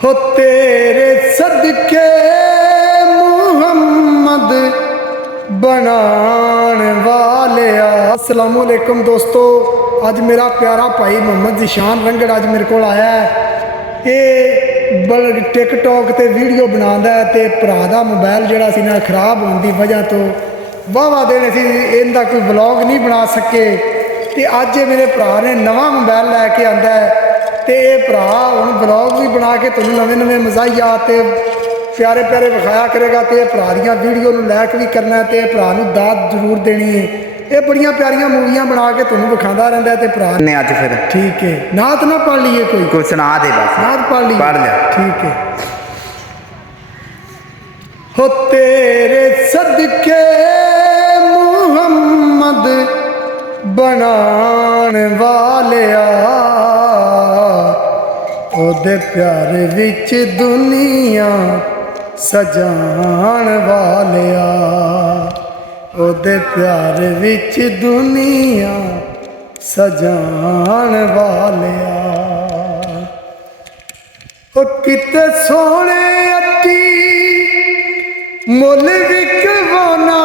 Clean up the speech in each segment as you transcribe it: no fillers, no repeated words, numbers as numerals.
हो तेरे सदके मुहम्मद बनान वाले। अस्सलामुअलैकुम दोस्तों, अज मेरा प्यारा भाई मोहम्मद जिशान रंगड़ अज मेरे को आया है। ये बल टिकटॉक ते वीडियो बनाता है तो भरा का मोबाइल जोड़ा सी ना खराब होने की वजह तो वाहवा दिन असी इनका कोई व्लॉग नहीं बना सके। तो अज मेरे भरा ने नवा मोबाइल लैके आंदा है तो ये भरा हम व्लॉग भी बना के तुहानूं नवे नवे मज़ाहिया ते प्यारे प्यारे विखाया करेगा। तो भरा दियां वीडियो लाइक भी करना है तो भरा नूं दाद जरूर देनी है। ये बड़ियां प्यारियां मूवियां बना के तुहानूं विखांदा रहिंदा है। तो भरा ने अज फिर ठीक है, नात ना पढ़ लीए कोई सुना दे, बस नात पढ़ ली, पढ़ लिया। ठीक है। हो तेरे सदके मुहम्मद बनान वालिया, ओदे प्यार विच दुनिया सजान वालिया, ओदे प्यार विच दुनिया सजान वालिया। ओ किते सोने अती मुल विकवाना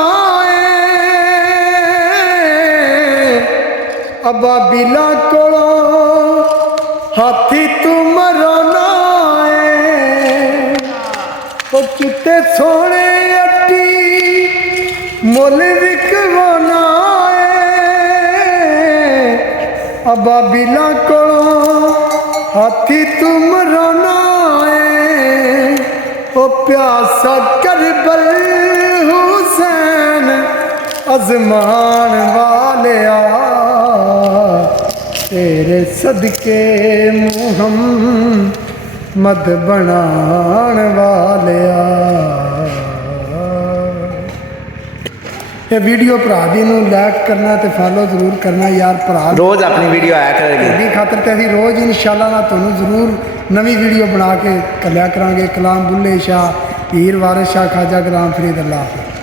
अबा बिला कोलो हाथी तू मराना है। ओ किते सोने अटी मुल विकवाना है अबा बिला कोलो हाथी तू मराना है। ओ प्यासा करबल हुसैन अजमान वालिया, तेरे सदके मुहम्मद बनान वालिया। ये वीडियो भरा दी नूं लाइक करना तो फॉलो जरूर करना यार। भरा रोज अपनी वीडियो आया करेगी, इसी खातर तो अभी रोज़ इंशाअल्लाह ना तुहानूं जरूर नवी वीडियो बना के कलिया करांगे। कलाम बुल्ले शाह, हीर वारिस शाह, खाजा गुलाम फरीद, अल्लाह हाफ़िज़।